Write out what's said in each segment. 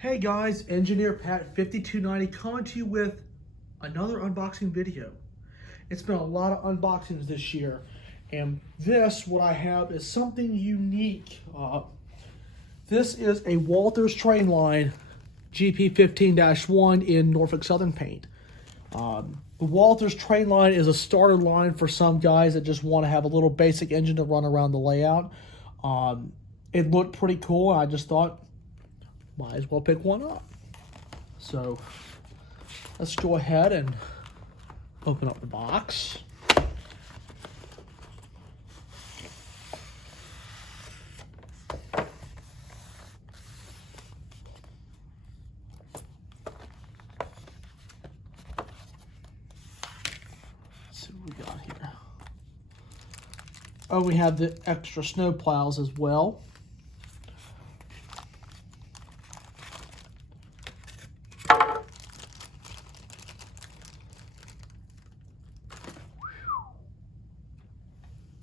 Hey guys, Engineer Pat 5290 coming to you with another unboxing video. It's been a lot of unboxings this year, and what I have is something unique. This is a Walthers MainLine GP15-1 in Norfolk Southern paint. The Walthers MainLine is a starter line for some guys that just want to have a little basic engine to run around the layout. It looked pretty cool, and I just thought, might as well pick one up. So let's go ahead and open up the box. Let's see what we got here. Oh, we have the extra snow plows as well.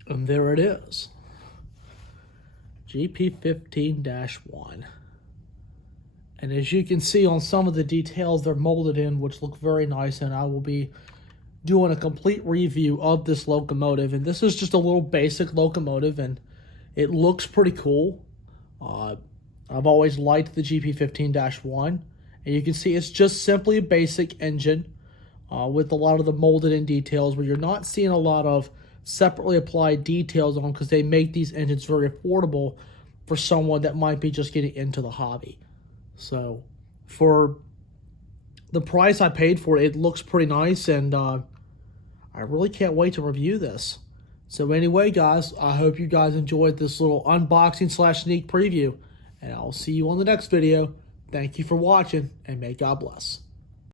And there it is, GP15-1. And as you can see on some of the details they're molded in, which look very nice, and I will be doing a complete review of this locomotive. And this is just a little basic locomotive, and it looks pretty cool. I've always liked the GP15-1, and you can see it's just simply a basic engine with a lot of the molded in details where you're not seeing a lot of separately applied details on, because they make these engines very affordable for someone that might be just getting into the hobby. So for the price I paid for it, it looks pretty nice, and I really can't wait to review this. So anyway, guys, I hope you guys enjoyed this little unboxing / sneak preview, and I'll see you on the next video. Thank you for watching, and may God bless.